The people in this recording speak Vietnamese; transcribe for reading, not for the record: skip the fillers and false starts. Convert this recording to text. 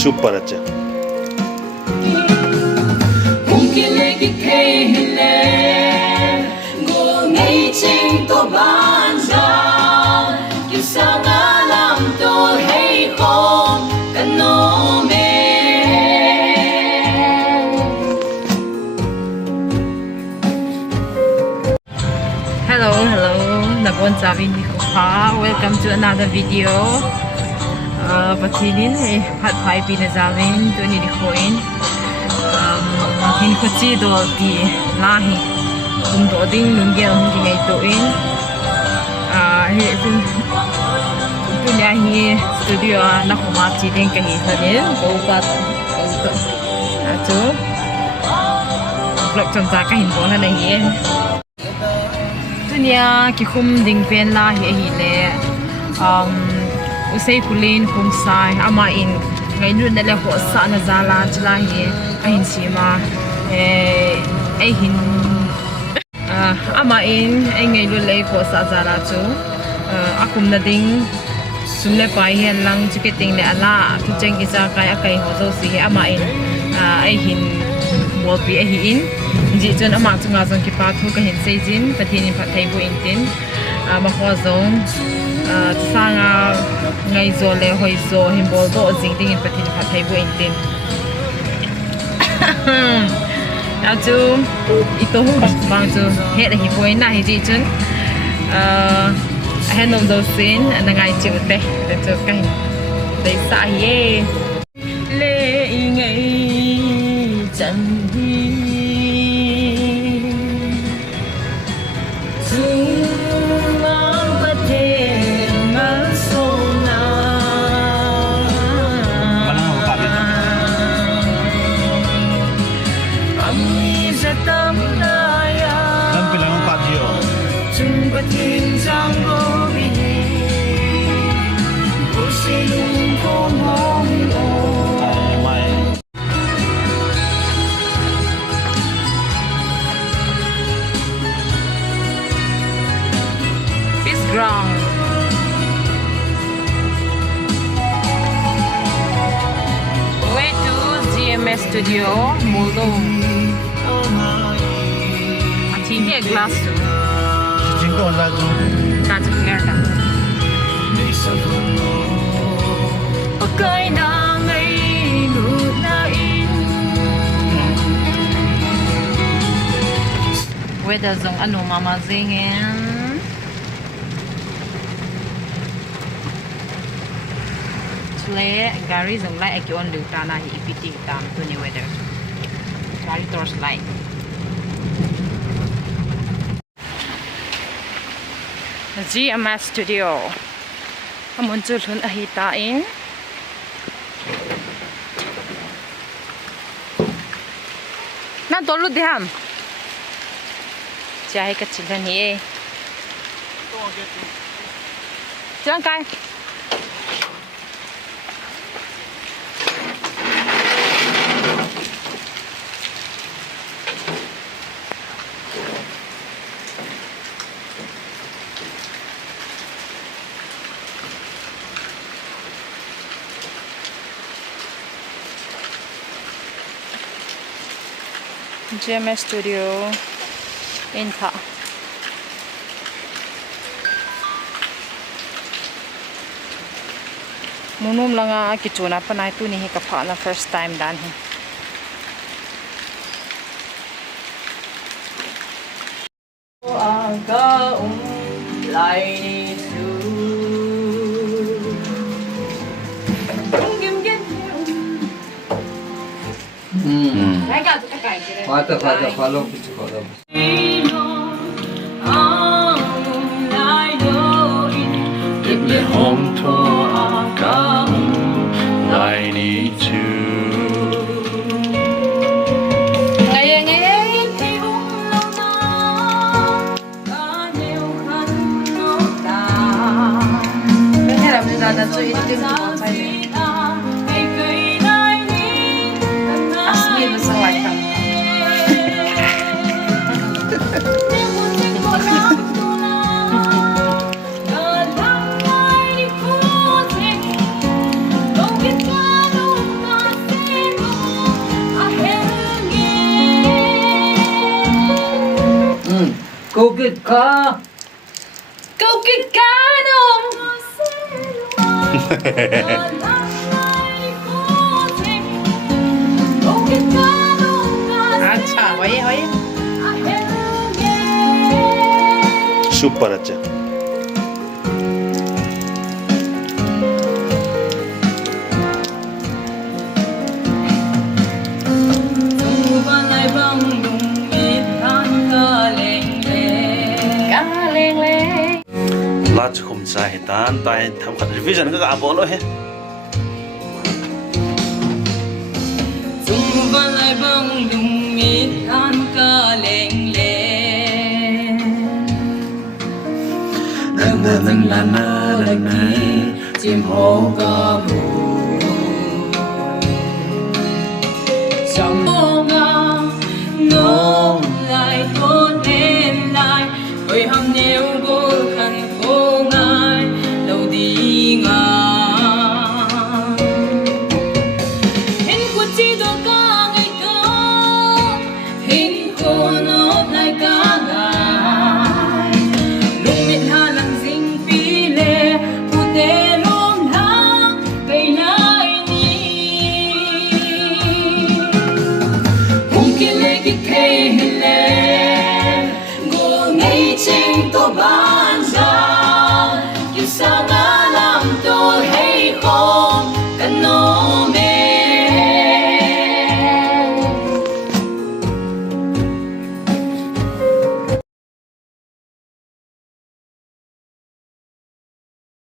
super aja. Hello, nabon sabi ni ko pa. Welcome to another video. Patinin ay patpay pinazamin to ni koin. Hinkho Chedol di lahi. Kung doding lunggel hindi ngay tuin. Ito niya hi studio na kumachi din kahitanin. Baupat ito. Ato. Vlog chonta kahinbo na nahi. Nia kikum ding pen la hi le usai kulin khongsai amain ngai nu na le ho sa na zala chla hi ahin sima ai hin amain ai ngai lu le ho sa zala chu akum na ding sumle pai hian lang ticketing le ala tu cheng isa kai akai ho zo si amain ai hin bol pi ai hi in ji chon ama chunga zong ki pa thu ka hin sei jin pathin phat thai bu in tin ma ho zong sanga ngai zo le hoi zo him bol do jing ding in pathin phat thai bu in tin na chu ito hu bang chu he da hi poi na hi ji chun hen nom do sin na ngai chi te da chu ka hin dei sa ye le ngai chan ground. Way to GMS Studio, Mulong. Team here glass too. Hinkho ra tu. That's clear ta. Okay na ngai nu na in. Weather zong ano mama zingen. Gari zong lai aki on luttan na hi ipiti tam to ni weather. Gari torch light. GMS Studio. Amon chul hun ahi ta in. Na tolu diham. Chai ka chilan hi. Chilan kai. GMS Studio in Tha. Munum langa kichuna panai tu ni hi ka pha na first time dan hi. Lai su follow কিছু কথা Để hôm thua cả lại đi chú là chơi đi tìm một bài asli besar lagi Go get car. Go get Kanao. अच्छा वही super aja. Lát Khongsai tan tai tham khát revision cái abo lo he. Chim hổ ca bù trong nông lại tốt lên lại ôi hầm nêu vô khăn khô ngài lâu đi ngang hình của chi đồ ca ngày cao hình khô nốt lại ca ngài lúc miền hà lăng dinh phi lệ phụ tê lông thang cây nai ni hùng kia lê kích kê hình lệ ngô ngay trên tô ban